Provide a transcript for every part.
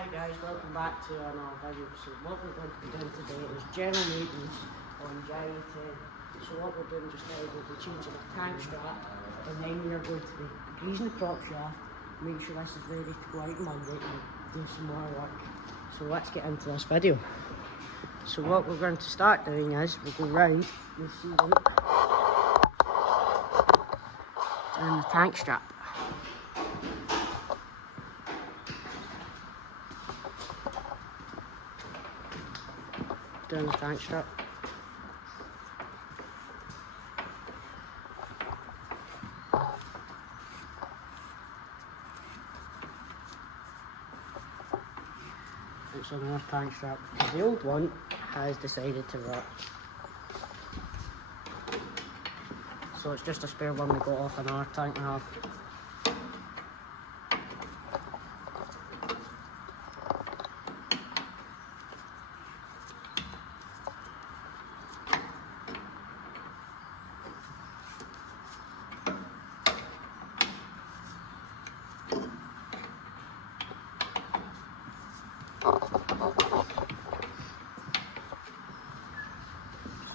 Hi guys, welcome back to another video. So what we're going to be doing today is general maintenance on Giant 10. So what we're doing just now is we'll be changing the tank strap, and then we are going to be greasing the prop shaft, make sure this is ready to go out Monday and do some more work. So let's get into this video. So what we're going to start doing is we'll go round the sealant and the tank strap. Down the tank strap. It's another tank strap because the old one has decided to rot. So it's just a spare one we got off another tank and a half.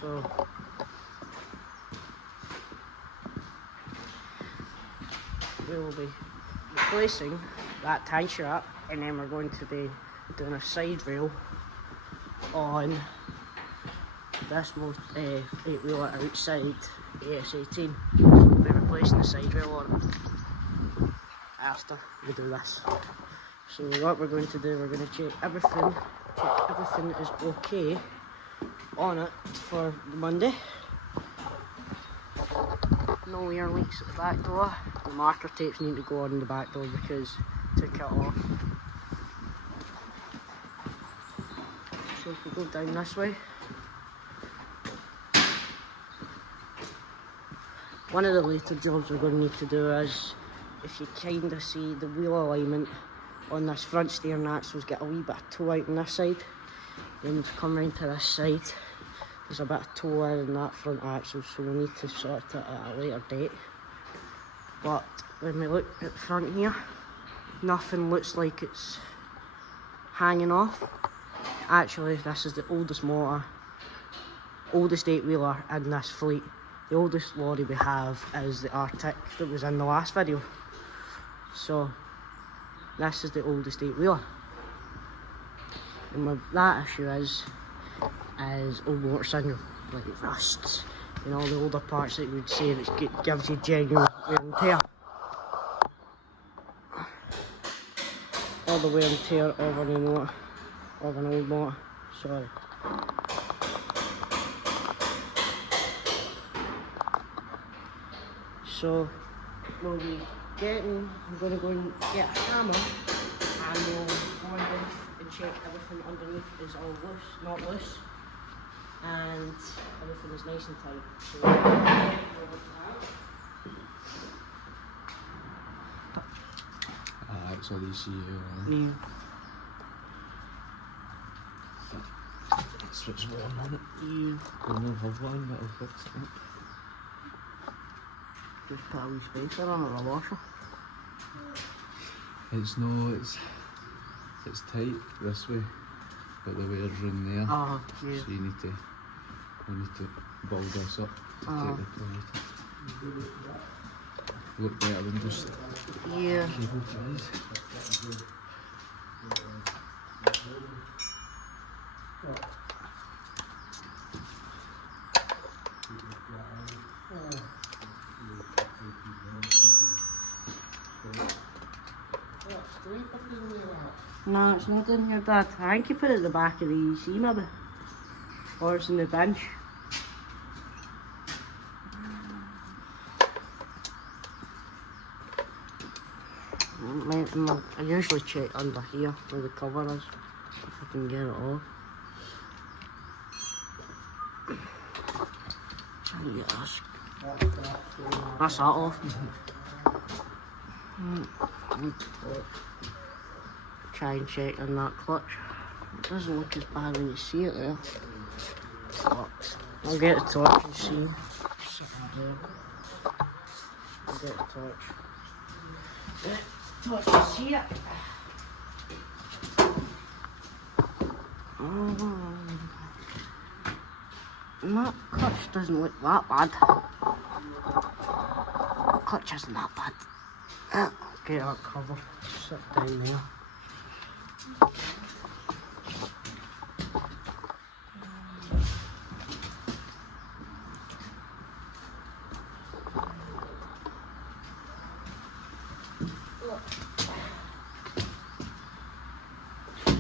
So we will be replacing that tank strap, and then we're going to be doing a side rail on this most 8-wheeler outside AS18. So we'll be replacing the side rail on it after we do this. So what we're going to do, we're going to check everything is okay on it for Monday. No air leaks at the back door. The marker tapes need to go on the back door because it took it off. So if we go down this way, one of the later jobs we're going to need to do is, if you kind of see the wheel alignment on this front steering axle's got a wee bit of toe out on this side. Then if you come round to this side, there's a bit of toe in that front axle, so we need to sort it at a later date. But when we look at the front here, nothing looks like it's hanging off. Actually, this is the oldest motor, oldest 8-wheeler in this fleet. The oldest lorry we have is the Arctic that was in the last video. So this is the oldest 8-wheeler. And what that issue is old motor syndrome, like rust, and all the older parts that we'd say that gives you genuine wear and tear. All the wear and tear of a new motor, of an old motor, sorry. So we'll be I'm going to go and get a hammer, and we'll go underneath and check everything underneath is all loose, not loose, and everything is nice and tight. So it's all ECU. yeah. Switch one on it. Yeah. We'll not have one, but I'll fix it. Just put a wee spacer on it, a washer. It's tight this way, but the wear's in there. Oh, yeah. So we need to build this up to take the plate. Look better than just Yeah. cable ties. No, it's not in here, Dad. I think you put it at the back of the EC, maybe. Or it's in the bench. I usually check under here where the cover is, if I can get it off. Try to get this. That's that off. Try and check on that clutch. It doesn't look as bad when you see it there. But I'll get a torch and see. I'll get a torch. Torch and see it. That clutch doesn't look that bad. Clutch isn't that bad. Get that cover, sit down there.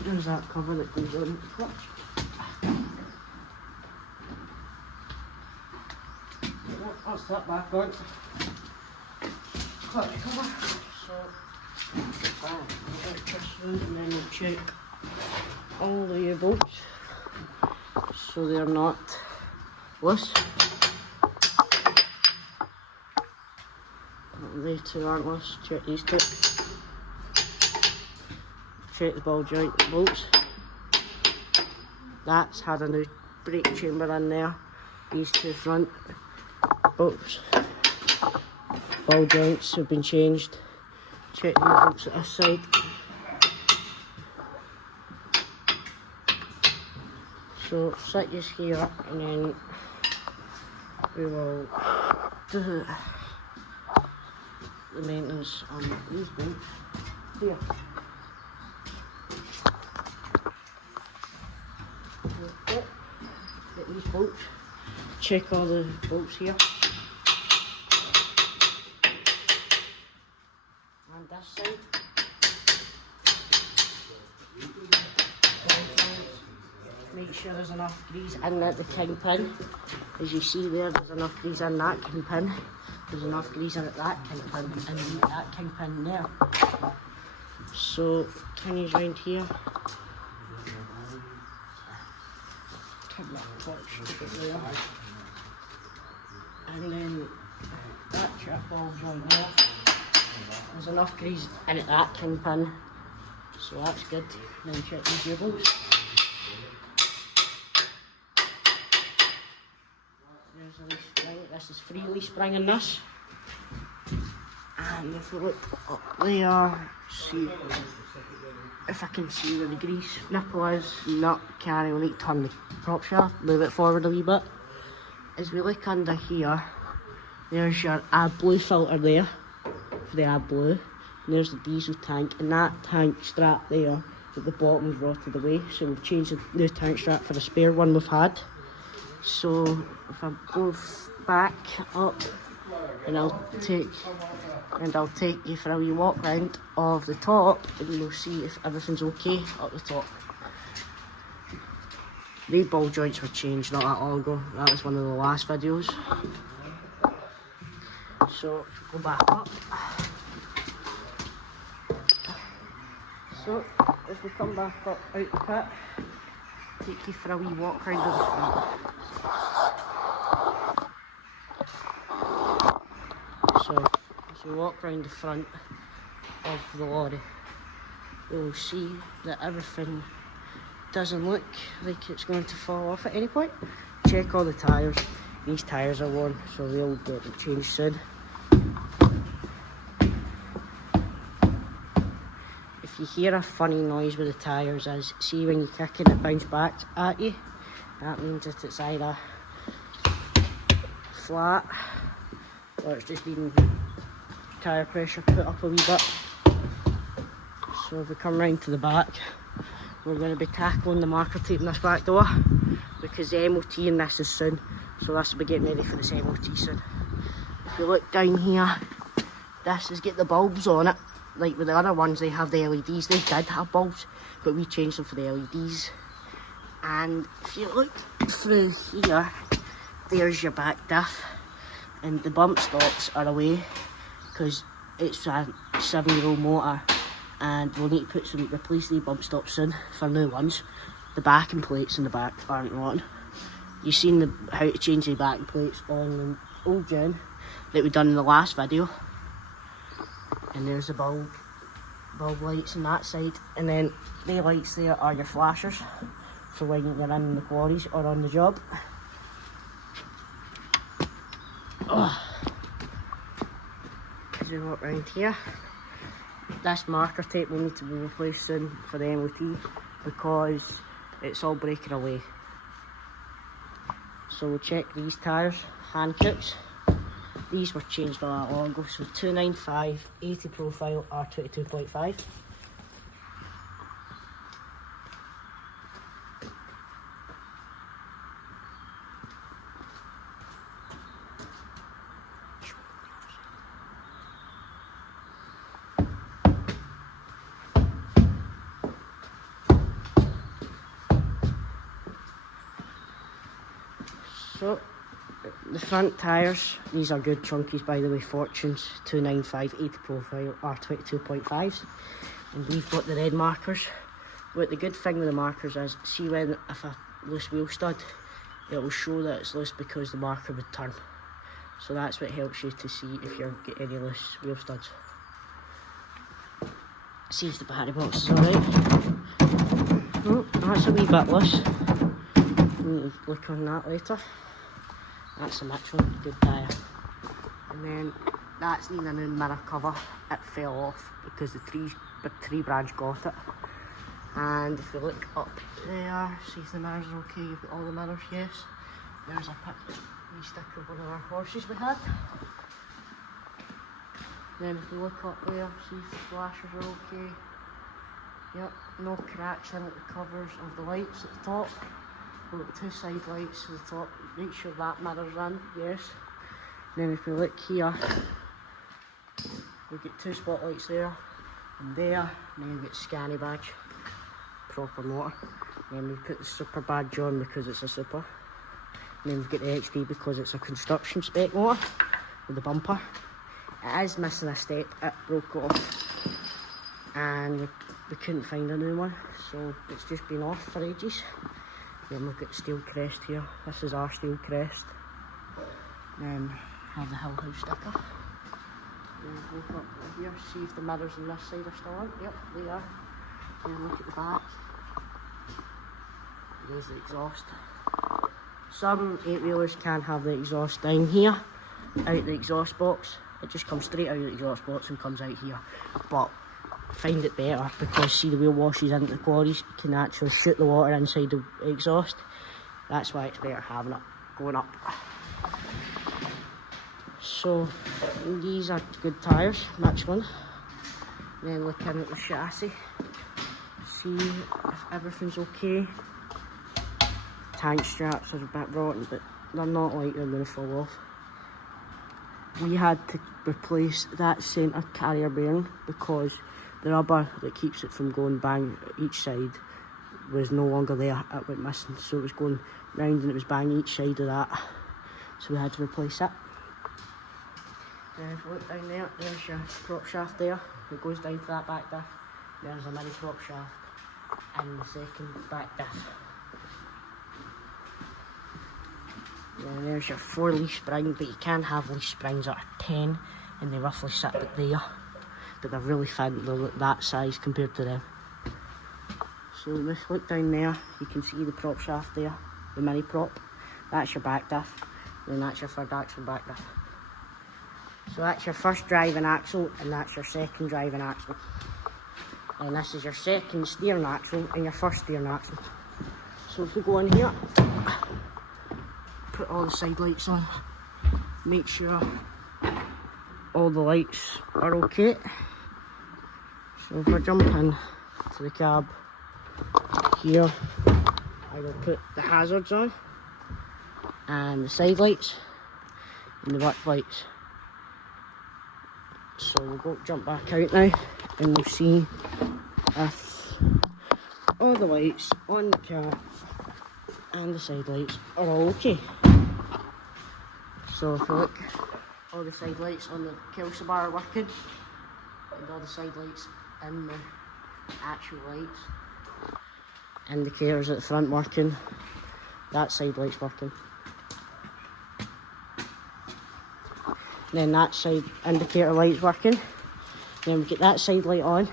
There's that cover that goes on the clutch. I'll start back on. Clutch cover. So, we'll get this round and then we'll check all the bolts so they're not loose. They two aren't loose. Check these two. Check the ball joint bolts. That's had a new brake chamber in there. These two front bolts. Ball joints have been changed. Checking the bolts at this side. So set yours here and then we will do the maintenance on these bolts here. Get these bolts. Check all the bolts here. And this side. Make sure there's enough grease in at the kingpin. As you see there's enough grease in that kingpin. There's enough grease in at that kingpin and that kingpin there. So turn these round here. Turn that clutch to get there. And then that chip ball joint there. There's enough grease in at that kingpin. So that's good. And then check these gear bolts. There's a leaf spring. This is free leaf spring in this. And if we look up there, see if I can see where the grease nipple is. Not carry, we need to turn the prop shaft, move it forward a wee bit. As we look under here, there's your AdBlue filter there for the AdBlue. And there's the diesel tank, and that tank strap there at the bottom is rotted away. So we've changed the new tank strap for the spare one we've had. So if I go back up, and I'll take you for a wee walk round of the top, and you'll see if everything's okay up the top. The ball joints were changed not that long ago. That was one of the last videos. So go back up. So if we come back up out the pit, take you for a wee walk round of the front. So as we walk round the front of the lorry, you'll see that everything doesn't look like it's going to fall off at any point. Check all the tyres. These tyres are worn, so they'll get changed soon. If you hear a funny noise with the tyres, is see when you kick and it bounces back at you, that means that it's either flat or it's just been tyre pressure put up a wee bit. So if we come round to the back, we're going to be tackling the marker tape in this back door because the MOT in this is soon, so this will be getting ready for this MOT soon. If you look down here, this has got the bulbs on it. Like with the other ones, they have the LEDs. They did have bulbs, but we changed them for the LEDs. And if you look through here, there's your back diff, and the bump stops are away because it's a 7-year-old motor, and we'll need to replace the bump stops soon for new ones. The backing plates in the back aren't on. You've seen how to change the backing plates on the old gen that we done in the last video. And there's the bulb lights on that side, and then the lights there are your flashers for when you're in the quarries or on the job. As we walk round here, this marker tape will need to be replaced soon for the MOT because it's all breaking away. So we'll check these tyres, hand kicks. These were changed a lot long ago, so 295, 80 profile, R22.5. So, the front tyres, these are good chunkies by the way, Fortunes, 295, 80 profile, R22.5s. And we've got the red markers. But the good thing with the markers is, see when, if a loose wheel stud, it will show that it's loose because the marker would turn. So that's what helps you to see if you've got any loose wheel studs. See if the battery box is alright. Oh, that's a wee bit loose. Need to look on that later. That's a Michelin, good tyre. And then that's needing a new mirror cover. It fell off because the tree branch got it. And if you look up there, see if the mirrors are okay. You've got all the mirrors, yes. There's a wee sticker of one of our horses we had. Then if you look up there, see if the flashers are okay. Yep, no cracks in the covers of the lights at the top. We've got 2 side lights at the top, make sure that mirror's in, yes. Then if we look here, we've got 2 spotlights there and there, and then we've got scanny badge, proper motor. And then we put the super badge on because it's a super. And then we've got the XD because it's a construction spec motor with the bumper. It is missing a step, it broke off and we couldn't find a new one, so it's just been off for ages. Then we've got steel crest here. This is our steel crest. Then have the Hill House sticker. Then look up here, see if the mirrors on this side are still on. Yep, they are. Then look at the back. There's the exhaust. Some 8-wheelers can have the exhaust down here, out the exhaust box. It just comes straight out of the exhaust box and comes out here. But find it better because see the wheel washes into the quarries, you can actually shoot the water inside the exhaust. That's why it's better having it going up. So these are good tyres, Michelin. Then looking at the chassis, see if everything's okay. Tank straps are a bit rotten, but they're not like they're going to fall off. We had to replace that centre carrier bearing because the rubber that keeps it from going bang each side was no longer there, it went missing, so it was going round and it was banging each side of that, so we had to replace it. Then if you look down there, there's your prop shaft there, it goes down to that back diff. There's a mini prop shaft and the second back diff. Then there's your 4 leaf spring, but you can have leaf springs that are 10 and they roughly sit at there. But they're really thin, they're that size compared to them. So if you look down there, you can see the prop shaft there, the mini prop. That's your back diff, and that's your third axle back diff. So that's your first driving axle, and that's your second driving axle. And this is your second steering axle, and your first steering axle. So if we go in here, put all the side lights on, make sure all the lights are okay. So if I jump in to the cab here, I will put the hazards on and the side lights and the back lights. So we'll go jump back out now and we'll see if all the lights on the car and the side lights are all okay. So if you look, all the side lights on the Kelsa bar are working and all the side lights in the actual lights. Indicators at the front working, that side light's working. Then that side indicator light's working. Then we get that side light on,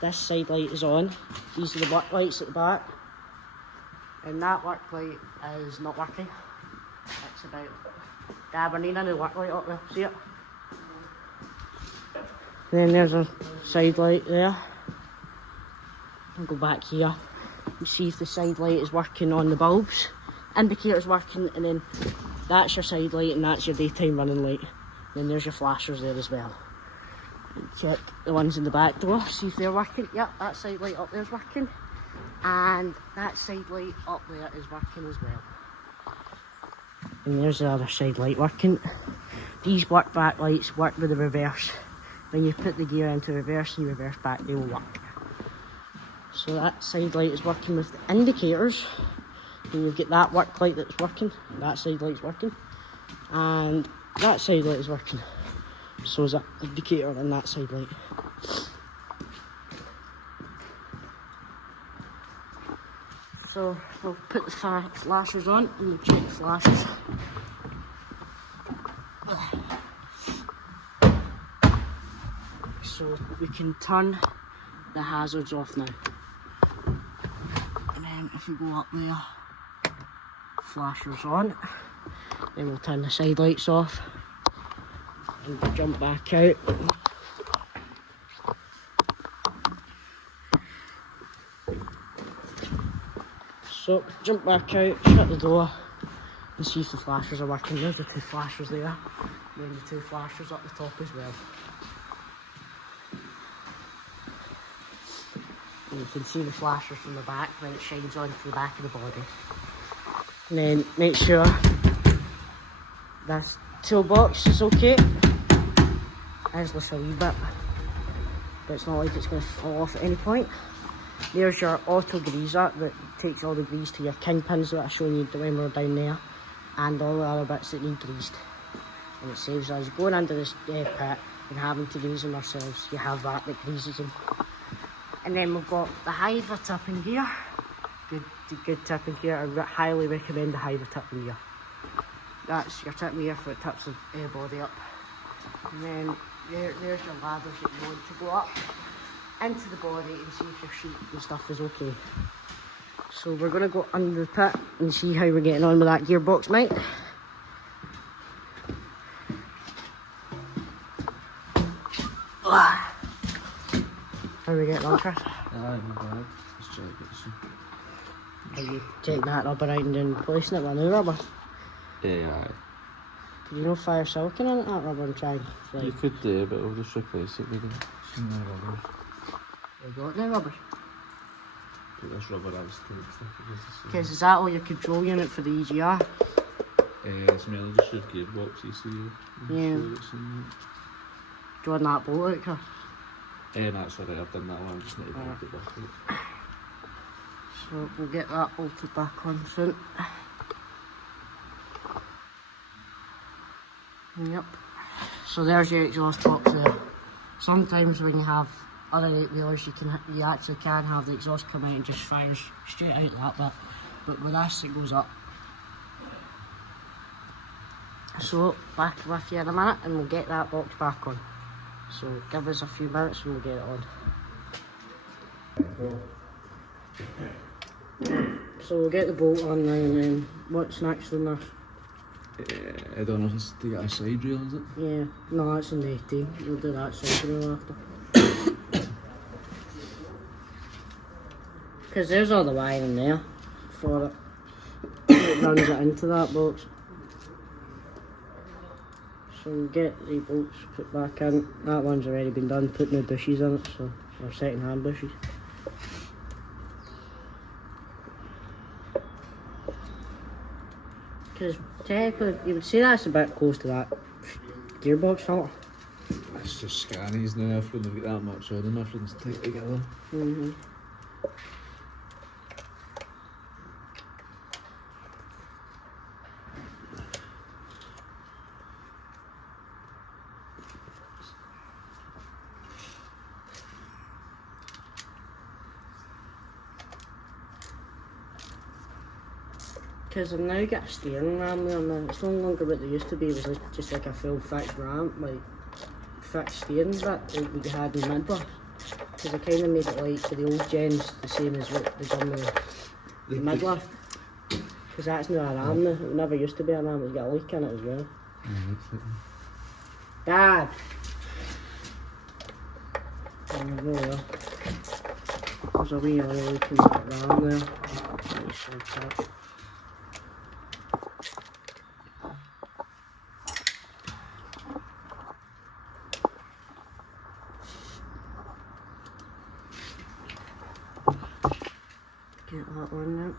this side light is on, these are the work lights at the back. And that work light is not working. It's about, Dad, we need a new work light up there, see it? Then there's a side light there. I'll go back here. see if the side light is working on the bulbs. Indicator's working, and then that's your side light and that's your daytime running light. Then there's your flashers there as well. Check the ones in the back door, see if they're working. Yep, that side light up there's working. And that side light up there is working as well. And there's the other side light working. These work back lights work with the reverse. When you put the gear into reverse and you reverse back, they will work. So that side light is working with the indicators. And you've got that work light that's working, that side light's working. And that side light is working. So is that indicator and that side light. So we'll put the flashers on and we'll check the flashers. So we can turn the hazards off now. And then if we go up there, flashers on. Then we'll turn the side lights off and we'll jump back out. So jump back out, shut the door and see if the flashers are working. There's the two flashers there, and then the two flashers up the top as well. And you can see the flashers from the back when it shines onto the back of the body. And then make sure this toolbox is okay. There's just a wee bit, but it's not like it's going to fall off at any point. There's your auto greaser that takes all the grease to your kingpins that I showed you when we were down there, and all the other bits that need greased. And it saves us going under this pit and having to grease them ourselves. You have that greases them. And then we've got the Hiver tipping gear. Good tipping gear. I highly recommend the Hiver tipping gear. That's your tipping gear for it tips the body up. And then there's your ladders that you want to go up into the body and see if your sheet and stuff is okay. So we're going to go under the pit and see how we're getting on with that gearbox, mate. How are we getting on, Chris? Not bad. Let's try to get some. Are you taking that rubber out and then replacing it with a new rubber? Yeah, Could you not fire silicone in it, that rubber, and try you could do, but we'll just replace it with some more rubbers. You got new rubbers? But this rubber has to Because is that all your control unit for the EGR? it's mainly just your gearbox, you see. Yeah. Sure it's in Do you want that bolt out, Chris? there. That's alright, I've done that one, I just need to bolt it back out. So we'll get that bolted back on soon. Yep. So there's your exhaust box there. Sometimes when you have other 8-wheelers, you actually can have the exhaust come out and just fires straight out that bit. But with this, it goes up. So back with you in a minute, and we'll get that box back on. So give us a few minutes, and we'll get it on. So we'll get the bolt on now, and then what's next on this? I don't know if it's to get a side rail, is it? Yeah, no, that's in the 18. We'll do that side rail after. Because there's all the wiring there for it. It runs it into that box. So we'll get the bolts put back in. That one's already been done, put new bushes in it, so they're second hand bushes. Because technically, you would say that's a bit close to that gearbox filter. It's just scannies now, everything, they've got that much on them, everything's tight together. Because I've now got a steering ram there now. It's no longer what they used to be. It was like, just like a full fixed ram, like fixed steering bit like you had in mid-bus. Because I kind of made it like for the old gens the same as what they done with the mid-lift. Because that's now a ram now. It never used to be a ram. It's got a leak in it as well. Dad! Oh, no, There's a wee area you can put around there. Nice and tight. Get that one out.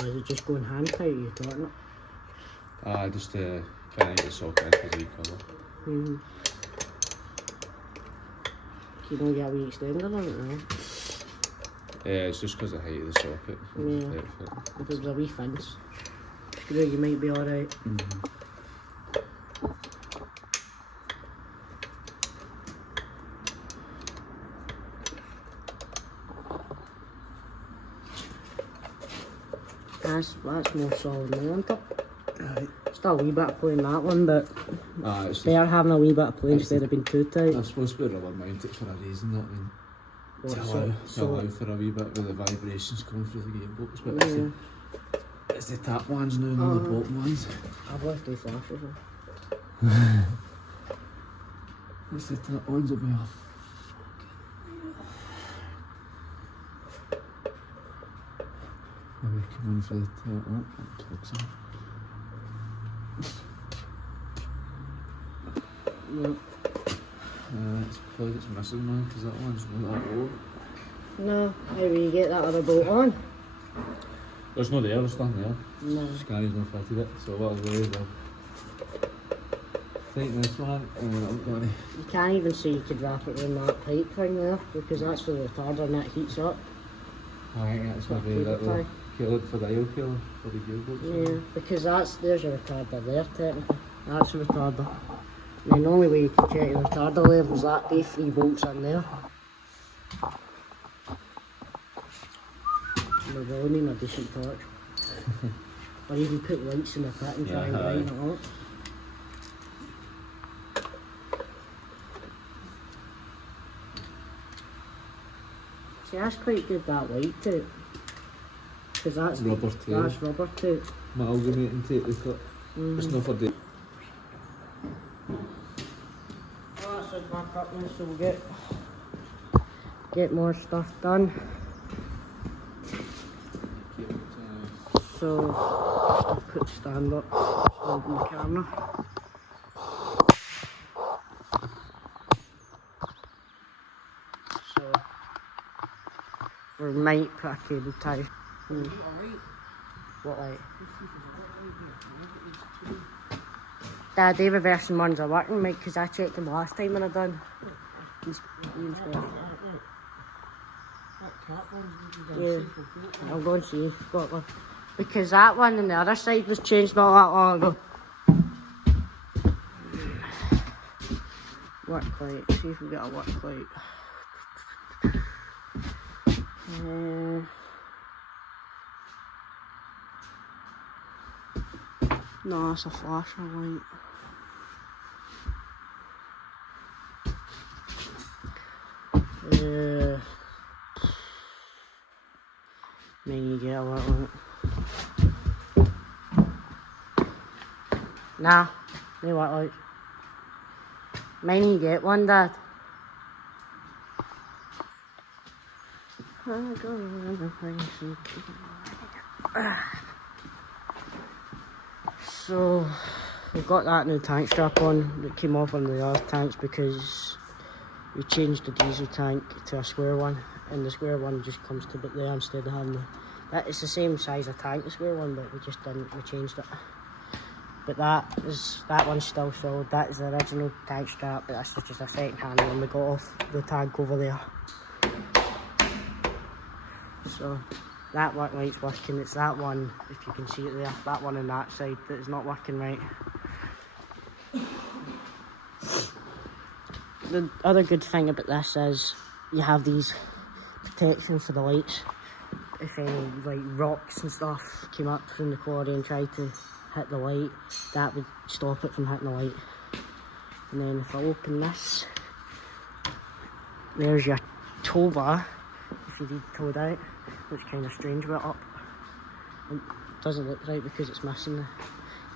Or is it just going hand tight? You're talking it? Just can't get the socket in because of the colour. You don't get a wee extender on it now. Yeah, it's just because of the height of the socket. Yeah. If it was a wee fence screw, you might be alright. That's more solid now, isn't it? Aye. Still a wee bit of play in that one, but It's they are having a wee bit of play instead of being too tight. I'm supposed to be rubber mounted for a reason, that I mean. What, To so- allow for a wee bit with the vibrations coming through the gearbox, but Yeah. it's the tap ones now, not the bottom ones. I've left the flashes on. It's the tap ones will be off. Maybe come in for the tap. Oh, that looks on. Yeah. It's probably it's missing man, because that one's not that low. No, how will you get that other bolt on? There's no there, there's nothing there. No. Scanny's not fitted it, so what I'll do is I'll tighten this one and then I'll go. You can't even see you could wrap it around that pipe thing there, because that's for the retarder and that heats up. I think that's going to be Cable that little tie. killer for the oil killer for the gearbox. Yeah, because there's your retarder there technically. That's the retarder. I mean, the only way you can check your retarder level is that be 3 volts in there. We really need a decent torch. Or even put lights in the pit and try and Yeah, brighten aye. it up. See, that's quite good, that light tape. Because that's Rubber tape. That's rubber tape. Amalgamating tape they cut. It's not for the. Oh, that's us back up now, so we'll get more stuff done. So, I'll put stand up, holding the camera. So, we might put a cable tie. What light? The day reversing ones are working, mate, because I checked them last time when I done. Yeah, I'll go and see. Got one. Because that one on the other side was changed not that long ago. Work light. See if we get a work light. No, it's a flasher light. Maybe you get a lot on it. Nah, no what light. Mine you get one, Dad. So we've got that new tank strap on that came off on the other tanks because we changed the diesel tank to a square one, and the square one just comes to about there instead of having it's the same size of tank, the square one, but we changed it. But that one's still solid. That is the original tank strap, but that's just a second hand one we got off the tank over there. So that work light's working. It's that one, if you can see it there, that one on that side that is not working right. The other good thing about this is you have these protection for the lights, if any like rocks and stuff came up from the quarry and tried to hit the light, that would stop it from hitting the light. And then if I open this, there's your tow bar, if you did tow out. Looks kind of strange with it up. It doesn't look right because it's missing the...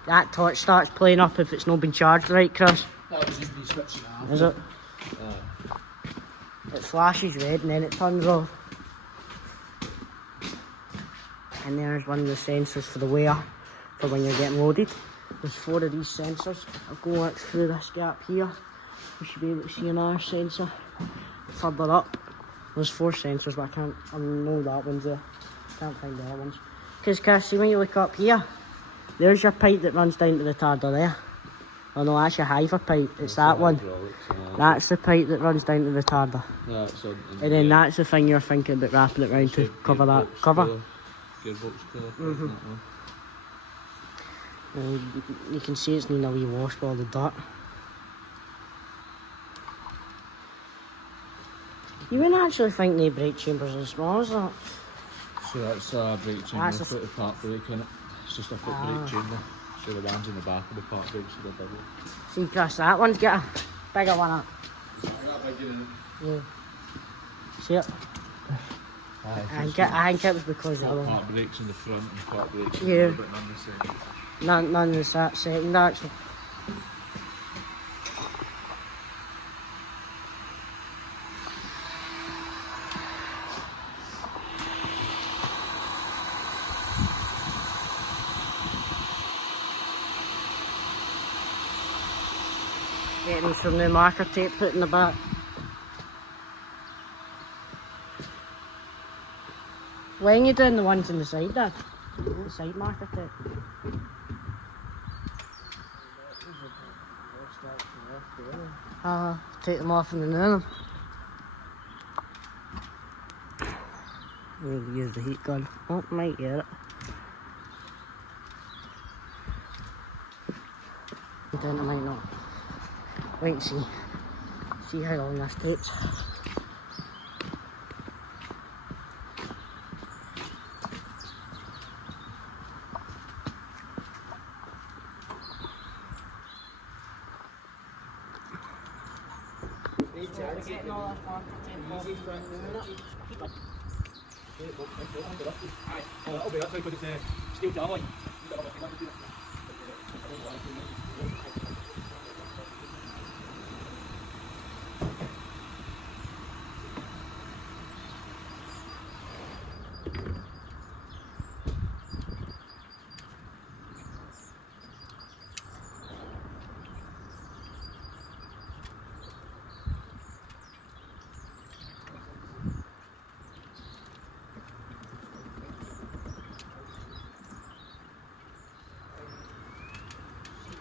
That torch starts playing up if it's not been charged right, Chris. That was just me switching it off. Is it? It flashes red and then it turns off. And there's one of the sensors for the wear, for when you're getting loaded. There's 4 of these sensors. I'll go out through this gap here. You should be able to see another sensor. Further up, there's 4 sensors, but I know that one's there. Can't find the other ones. Because, Chris, see when you look up here, there's your pipe that runs down to the Tarda there. Oh no, that's your Hiver pipe. It's that one. That's the pipe that runs down to the Tarda. Yeah, so, And then that's the thing you're thinking about wrapping it round to cover that cover. Gearbox colour. And you can see it's needing a wee wash with all the dirt. You wouldn't actually think the brake chamber's as small as that. So that's a brake chamber, That's put the part brake in it. It's just a foot brake chamber. So the ones in the back of the part brakes are the bigger. See, Chris, that one's got a bigger one up. That bigger than Yeah. See it? I think it was because of the other one. part brakes in the front and part brakes in Yeah. the but none the same. None is that second actually. Getting some new marker tape put in the back. When you doing the ones on the side, Dad? The side marker tape. Take them off and renew them. We'll use the heat gun. Oh, might get it. Then I might not. Wait and see. See how long this takes.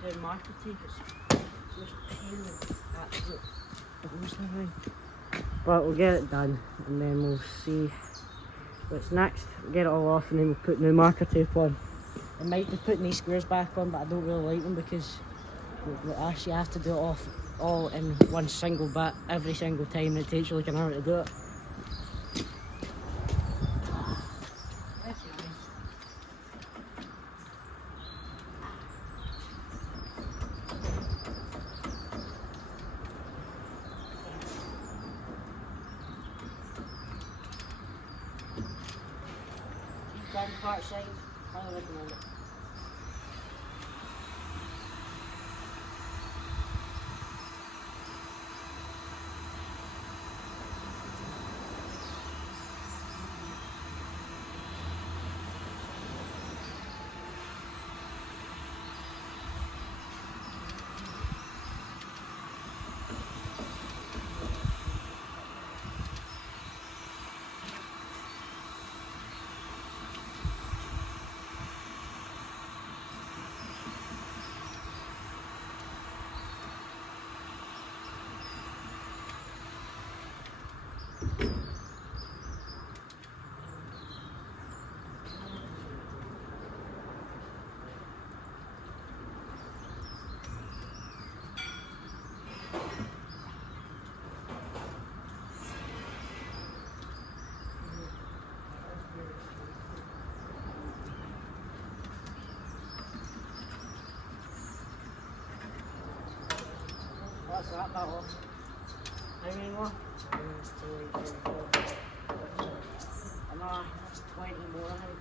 The marker tape is just peeling the hose around. But we'll get it done and then we'll see what's next. We'll get it all off and then we'll put new marker tape on. I might be putting these squares back on, but I don't really like them because we actually have to do it all in one single bit every single time, and it takes you like an hour to do it. Down the part side, highly recommend it. that bit off. How many more? 1, 2, 3, 4, 5, 6. Another 20 more, I think.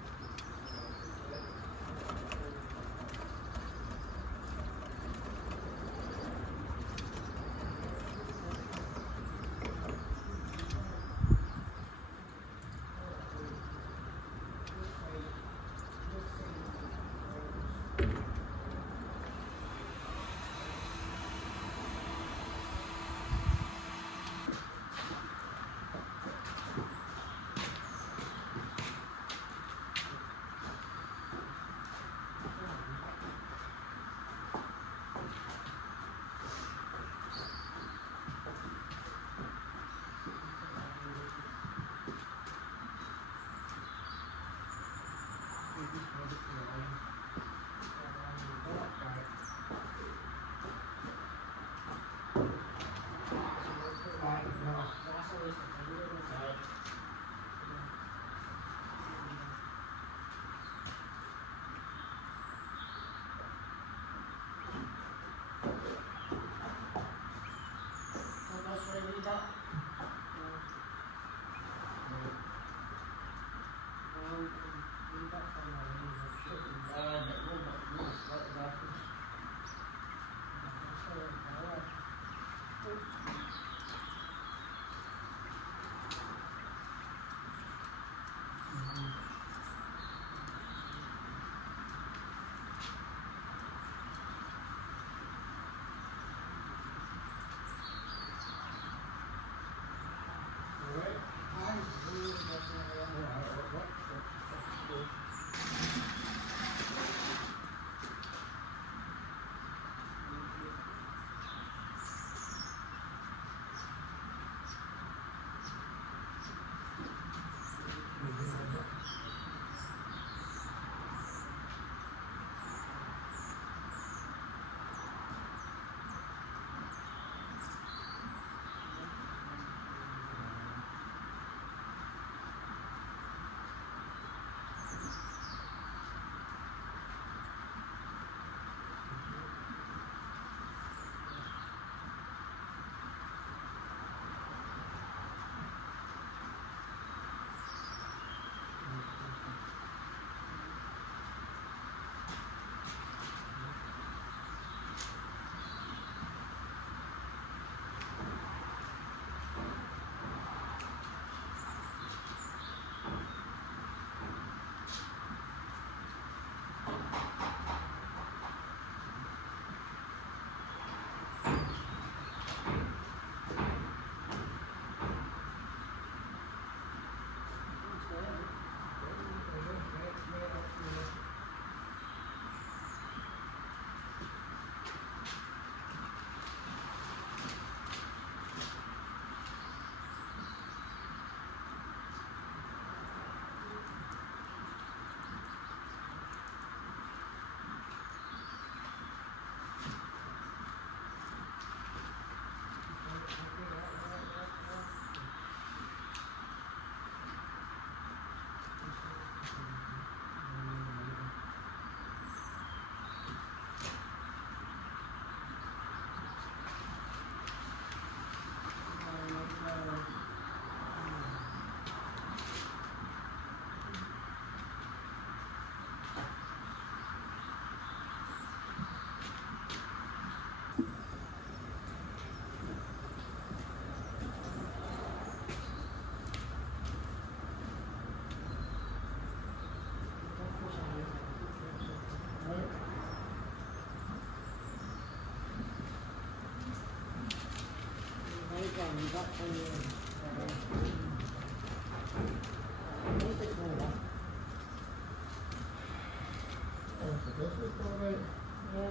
Yeah.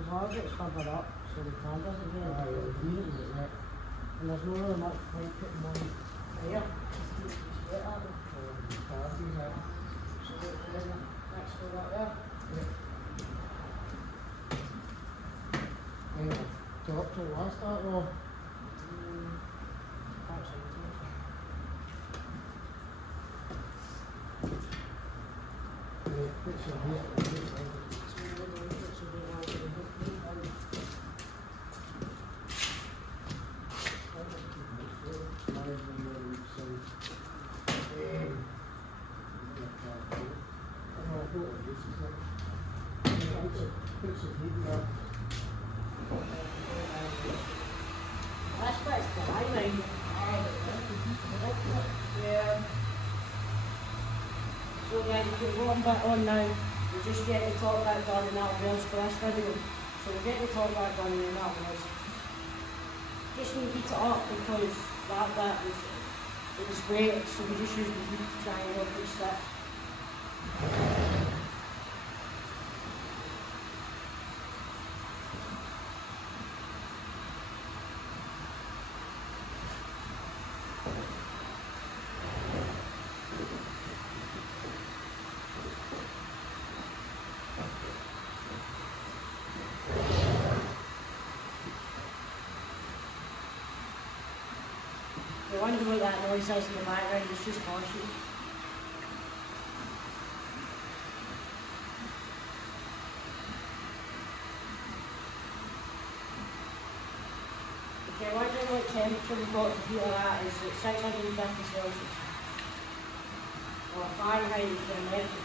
As long as it's covered up, so the car doesn't get it. And there's no really much point putting one here. Just keep it straight at them. So then next to that there. Talk to last that or Can't see picture here. it. That's quite fine. Yeah. So guys, we've got one bit on now. We're just getting the top back done and that'll be us for this video. So we'll get the top back done and then that'll be us. Just need to heat it up because that bit was, it was great, so we just used the heat to try and help it stick. The one who that noise is in the background is just caution. Okay, wondering what temperature we've got the heater at is at 650 Celsius. Or Fahrenheit is the American.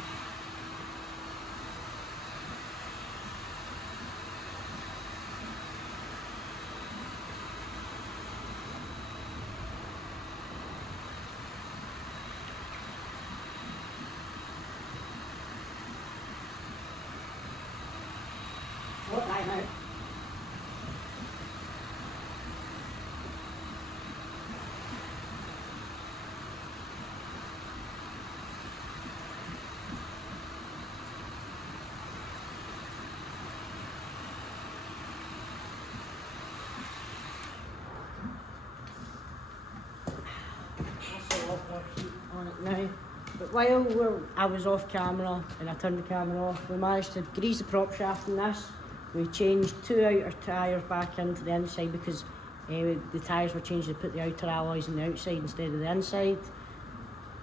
What right now? That's a lot more heat on it now. But while I was off camera and I turned the camera off, we managed to grease the prop shaft in this. We changed 2 outer tyres back into the inside because the tyres were changed to put the outer alloys on the outside instead of the inside.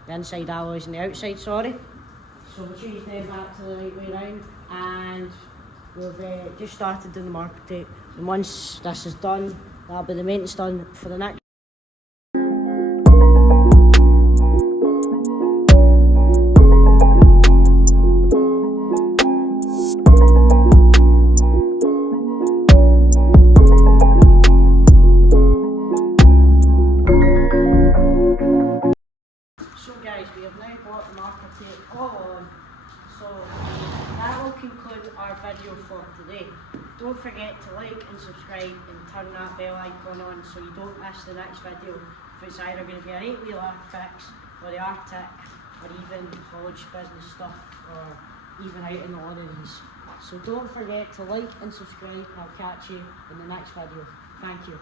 The inside alloys on the outside, sorry. So we changed them back to the right way round and we've just started doing the marker tape. And once this is done, that'll be the maintenance done for the next. So guys, we have now got the marker tape all on, so that will conclude our video for today. Don't forget to like and subscribe and turn that bell icon on so you don't miss the next video if it's either going to be an 8-wheeler fix or the Arctic or even college business stuff or even out in the Orleans. So don't forget to like and subscribe and I'll catch you in the next video. Thank you.